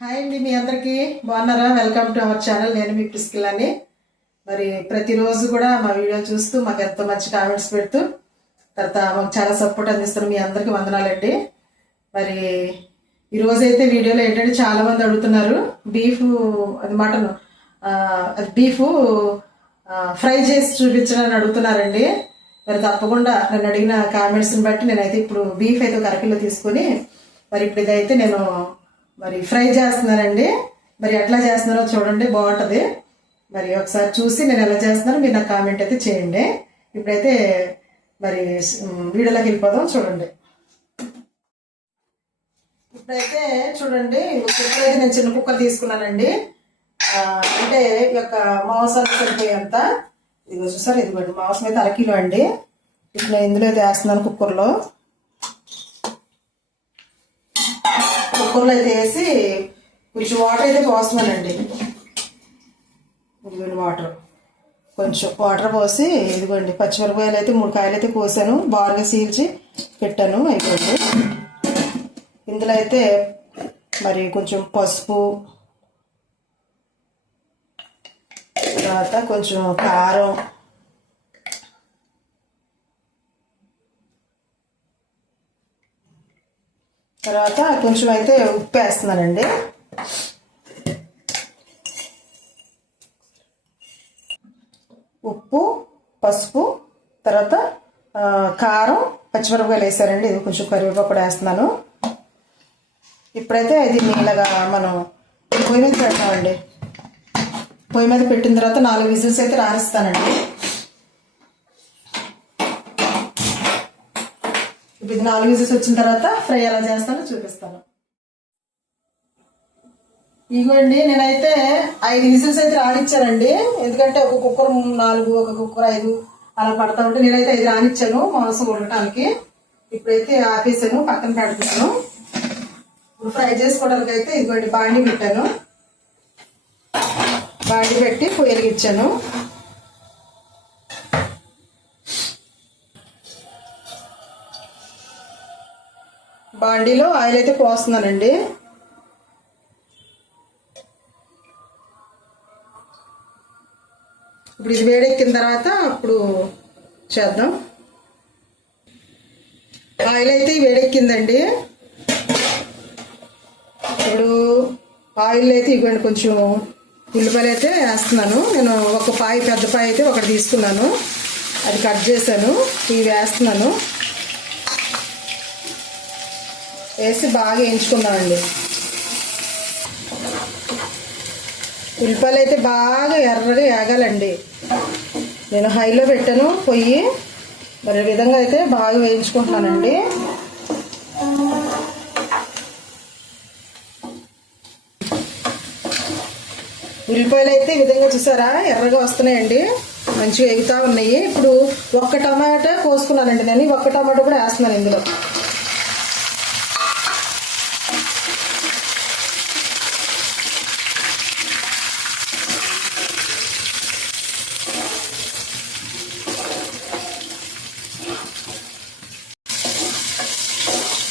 Hi అండి మీ అందరికీ. బాగున్నారా? వెల్కమ్ టు అవర్ ఛానల్ నేను మీ ప్రిస్కిల్ అని మరి ప్రతిరోజు కూడా మా వీడియో చూస్తూ మాకు ఎంతో మంచి కామెంట్స్ పెడుతూ తర్వాత మాకు చాలా సపోర్ట్ అందిస్తున్నారు మీ అందరికీ వందనాలండి. మరి ఈరోజైతే వీడియోలో ఏంటంటే చాలా మంది అడుగుతున్నారు బీఫ్ అది మటన్ అది బీఫ్ ఫ్రై చేసి చూపించడానికి అడుగుతున్నారండి. మరి తప్పకుండా నన్ను అడిగిన కామెంట్స్ని బట్టి నేనైతే ఇప్పుడు బీఫ్ అయితే ఒక అరకిలో తీసుకొని మరి ఇప్పుడు ఇదైతే నేను మరి ఫ్రై చేస్తున్నానండి మరి ఎట్లా చేస్తున్నారో చూడండి బాగుంటుంది. మరి ఒకసారి చూసి నేను ఎలా చేస్తున్నారో మీరు నాకు కామెంట్ అయితే చేయండి. ఇప్పుడైతే మరి వీడియోలోకి వెళ్ళిపోదాం చూడండి. ఇప్పుడైతే చూడండి కుక్కర్ అయితే నేను చిన్న కుక్కర్ తీసుకున్నానండి. అంటే ఈ యొక్క మాంసాలు సరిపోయేంత. ఇది చూసారు ఇదిగోండి మాంసం అయితే అరకిలో అండి. ఇప్పుడు ఇందులో అయితే వేస్తున్నాను కుక్కర్లో. కుక్కర్లో అయితే వేసి కొంచెం వాటర్ అయితే పోస్తున్నానండి. ఇదిగోండి వాటర్. కొంచెం వాటర్ పోసి ఇదిగోండి పచ్చిమిరపకాయలు అయితే మూడు కాయలు అయితే కోసాను. బాగా సీల్చి పెట్టాను అయిపోయింది. ఇందులో అయితే మరి కొంచెం పసుపు తర్వాత కొంచెం కారం తర్వాత కొంచెం అయితే ఉప్పు వేస్తున్నానండి ఉప్పు పసుపు తర్వాత కారం పచ్చిమిరపకాయలు వేసారండి. ఇది కొంచెం కరివేపాకు కూడా వేస్తున్నాను. ఇప్పుడైతే ఇది నీళ్ళగా మనం పొయ్యి మీద పెడతామండి. పొయ్యి మీద పెట్టిన తర్వాత నాలుగు విజిల్స్ అయితే రానిస్తానండి. ఇప్పుడు ఇది నాలుగు విజిల్స్ వచ్చిన తర్వాత ఫ్రై ఎలా చేస్తానో చూపిస్తాను. ఇగోండి నేనైతే ఐదు విజిల్స్ అయితే రానిచ్చానండి. ఎందుకంటే ఒక కుక్కర్ నాలుగు ఒక కుక్కర్ ఐదు అలా పడతా ఉంటే నేనైతే ఐదు రానిచ్చాను మాంసం ఉండటానికి. ఇప్పుడైతే ఆపేసాను పక్కన పెడుతున్నాను ఇప్పుడు ఫ్రై చేసుకోవడానికి అయితే ఇదిగోండి బాండి పెట్టాను. బాండి పెట్టి పొయ్యి బాండీలో ఆయిల్ అయితే పోస్తున్నానండి. ఇప్పుడు ఇది వేడెక్కిన తర్వాత అప్పుడు చేద్దాం. ఆయిల్ అయితే వేడెక్కిందండి. ఇప్పుడు ఆయిల్ అయితే ఇవ్వండి కొంచెం. ఉల్లిపాయలు అయితే వేస్తున్నాను. నేను ఒక పాయ పెద్ద పాయ అయితే ఒకటి తీసుకున్నాను. అది కట్ చేశాను. ఇవి వేస్తున్నాను. వేసి బాగా వేయించుకున్నామండి ఉల్లిపాయలు అయితే బాగా ఎర్రగా వేగాలండి నేను హైలో పెట్టాను పొయ్యి. మరి విధంగా అయితే బాగా వేయించుకుంటున్నానండి. ఉల్లిపాయలు అయితే ఈ విధంగా చూసారా ఎర్రగా వస్తున్నాయండి. మంచిగా ఎగుతా ఉన్నాయి. ఇప్పుడు ఒక్క టమాటా కోసుకున్నానండి నేను ఒక్క టమాటా కూడా వేస్తున్నాను ఇందులో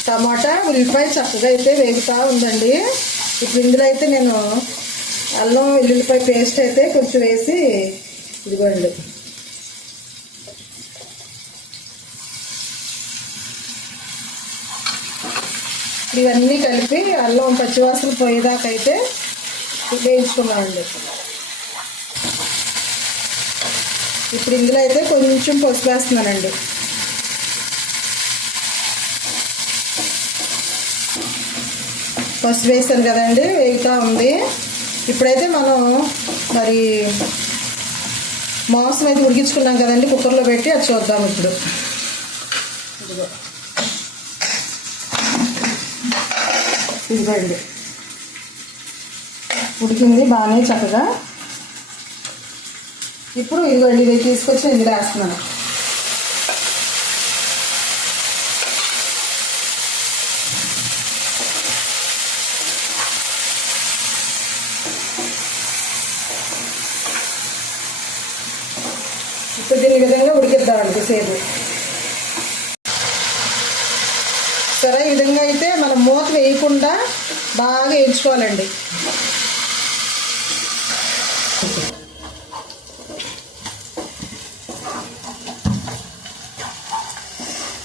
టమాటా ఉల్లిపాయ చక్కగా అయితే వేగుతా ఉందండి. ఇప్పుడు ఇందులో అయితే నేను అల్లం వెల్లుల్లిపాయ పేస్ట్ అయితే కొంచెం వేసి ఇదిగోండి. ఇవన్నీ కలిపి అల్లం పచ్చివాసన పోయేదాకా అయితే వేయించుకున్నామండి. ఇప్పుడు ఇందులో అయితే కొంచెం పసుపు వేస్తున్నానండి. పసుపు వేసాను కదండి వేగుతూ ఉంది. ఇప్పుడైతే మనం మరి మాంసం అయితే ఉడికించుకున్నాం కదండి కుక్కర్లో పెట్టి అది చూద్దాం ఇప్పుడు. ఇదిగో. ఇదిగోండి ఉడికింది బాగానే చక్కగా. ఇప్పుడు ఇదిగోండి ఇది తీసుకొచ్చి ఇందులో వేస్తున్నాను. సో దీని విధంగా ఉడికిద్దామండి సేపు సరే ఈ విధంగా అయితే మన మనం మూత వేయకుండా బాగా వేయించుకోవాలండి.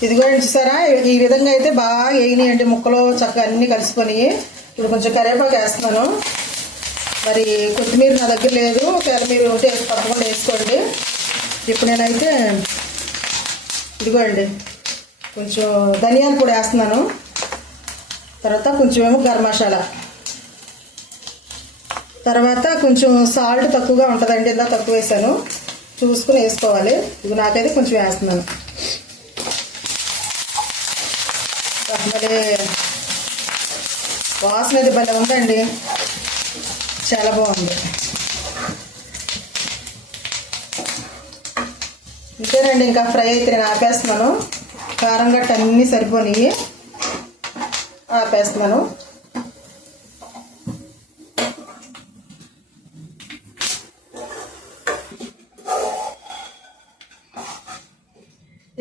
ఇదిగోండి చూసారా ఈ విధంగా అయితే బాగా వేగినాయండి ముక్కలు చక్కగా అన్నీ కలిసిపోయి. ఇప్పుడు కొంచెం కరివేపాకు వేస్తున్నాను. మరి కొత్తిమీర నా దగ్గర లేదు ఒకవేళ మీరు ఉంటే వేసి తప్పకుండా వేసుకోండి. ఇప్పుడు నేనైతే ఇదిగోండి కొంచెం ధనియాలు కూడా వేస్తున్నాను. తర్వాత కొంచెం ఏమో గరం మసాలా. తర్వాత కొంచెం సాల్ట్ తక్కువగా ఉంటుందండి ఇలా తక్కువ వేసాను. చూసుకుని వేసుకోవాలి. ఇది నాకైతే కొంచెం వేస్తున్నాను. మరి వాసన అయితే భలే ఉందండి. చాలా బాగుంది. అంతేనండి ఇంకా ఫ్రై అయితే నేను ఆపేస్తున్నాను. కారం గట్ట అన్నీ సరిపోయి ఆపేస్తున్నాను.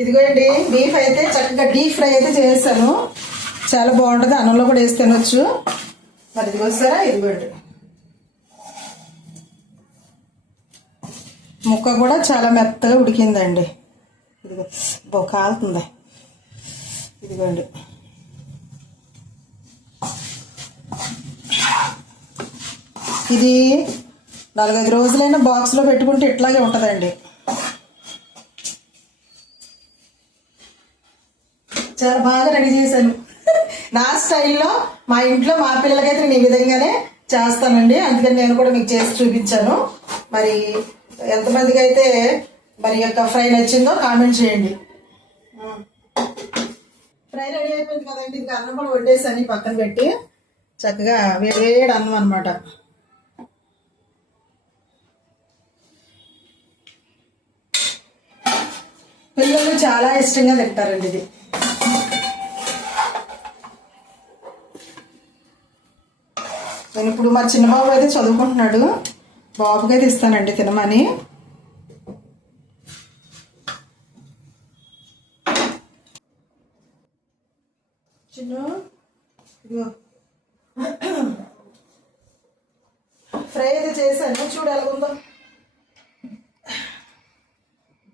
ఇదిగోండి బీఫ్ అయితే చక్కగా డీప్ ఫ్రై అయితే చేస్తాను చాలా బాగుంటుంది అన్నంలో కూడా వేసి తినొచ్చు. మరి ఇదిగోస్తారా ఇదిగోండి. ముక్క కూడా చాలా మెత్తగా ఉడికిందండి. ఇదిగో బో కాలుతుంది. ఇదిగోండి. ఇది నాలుగైదు రోజులైనా బాక్స్లో పెట్టుకుంటే ఇట్లాగే ఉంటుందండి. చాలా బాగా రెడీ చేశాను. నా స్టైల్లో మా ఇంట్లో మా పిల్లలకైతే నేను ఈ విధంగానే చేస్తానండి. అందుకని నేను కూడా మీకు చేసి చూపించాను. మరి ఎంతమందికి అయితే మరి యొక్క ఫ్రై నచ్చిందో కామెంట్ చేయండి. ఫ్రై రెడీ అయిపోయింది కదండి ఇంకా అన్నం కూడా వండేసాను పక్కన పెట్టి. చక్కగా వేడి వేడి అన్నం అనమాట పిల్లలు చాలా ఇష్టంగా తింటారండి ఇది. నేను ఇప్పుడు మా చిన్న బాబు అయితే చదువుకుంటున్నాడు. బాబుకి అయితే ఇస్తానండి తినమని. చిన్న ఇదిగో. ఫ్రై అయితే చేశాను చూడు ఎలా ఉందో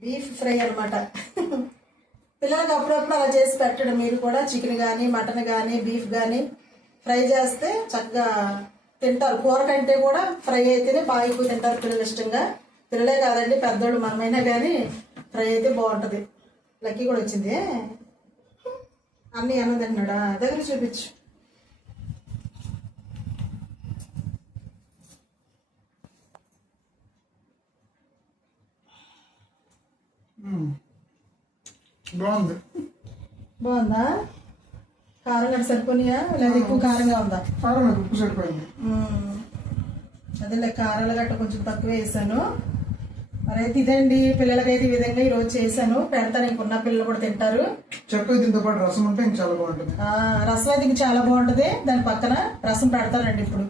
బీఫ్ ఫ్రై అనమాట పిల్లలకి అప్పుడప్పుడు అలా చేసి పెట్టడం మీరు కూడా చికెన్ కానీ మటన్ కానీ బీఫ్ కానీ ఫ్రై చేస్తే చక్కగా తింటారు. కూర కంటే కూడా ఫ్రై అయితేనే బాగా ఎక్కువ తింటారు పిల్లలు ఇష్టంగా. పిల్లలే కాదండి పెద్దోళ్ళు మనమైనా కానీ ఫ్రై అయితే బాగుంటుంది. లక్కీ కూడా వచ్చింది. అన్నీ అన్నం తింటున్నాడా? దగ్గర చూపించు. బాగుంది. బాగుందా? కారం గట్ట సరిపోనియా లేదా ఎక్కువ కారంగా ఉందా? కారం ఉప్పు సరిపోయింది. అదేలే కారాలు గట్ట కొంచెం తక్కువ వేసాను. మరి అయితే ఇదండి పిల్లలకైతే ఈ విధంగా ఈరోజు చేశాను. పెడతాను ఇంకున్న పిల్లలు కూడా తింటారు. చక్కగా దీంతో పాటు రసం ఉంటే ఇంక చాలా బాగుంటుంది. రసం అయితే ఇంక చాలా బాగుంటుంది. దాని పక్కన రసం పెడతానండి ఇప్పుడు.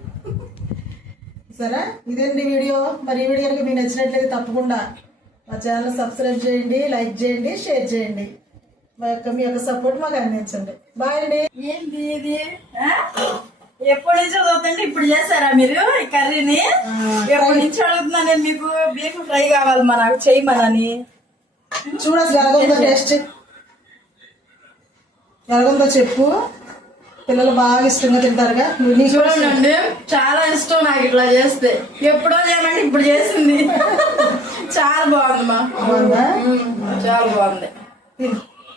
సరే ఇదండి వీడియో? మరి ఈ వీడియో కనుక మీకు నచ్చినట్లయితే తప్పకుండా మా ఛానల్ సబ్స్క్రైబ్ చేయండి లైక్ చేయండి షేర్ చేయండి. మా యొక్క మీ యొక్క సపోర్ట్ మాకు అందించండి. బాయ్ అండి. ఏంది ఇది? ఎప్పటి నుంచి చదువుతుంటే ఇప్పుడు చేస్తారా మీరు ఈ కర్రీని? ఎప్పటి నుంచి అడుగుతున్నా నేను మీకు? బీఫ్ ఫ్రై కావాలి మా నాకు చేయమనని. చూడు అసలు ఎలాగుందో టేస్ట్ ఎలాగుందో చెప్పు. పిల్లలు బాగా ఇష్టంగా తింటారుగా. చూడండి చాలా ఇష్టం నాకు ఇట్లా చేస్తే. ఎప్పుడో చేయమంటే ఇప్పుడు చేసింది. చాలా బాగుంది మా. చాలా బాగుంది.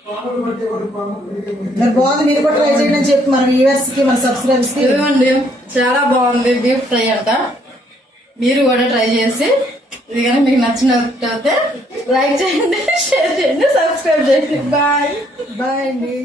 మరి బాగుంది. మీరు కూడా ట్రై చేయండి అని చెప్పి మన వ్యూవర్స్కి మన సబ్స్క్రైబర్స్కి ఇదిగోండి చాలా బాగుంది బీఫ్ ఫ్రై అంట. మీరు కూడా ట్రై చేసి ఇది కానీ మీకు నచ్చినట్లయితే లైక్ చేయండి షేర్ చేయండి సబ్స్క్రైబ్ చేయండి. బాయ్. బాయ్ అండి.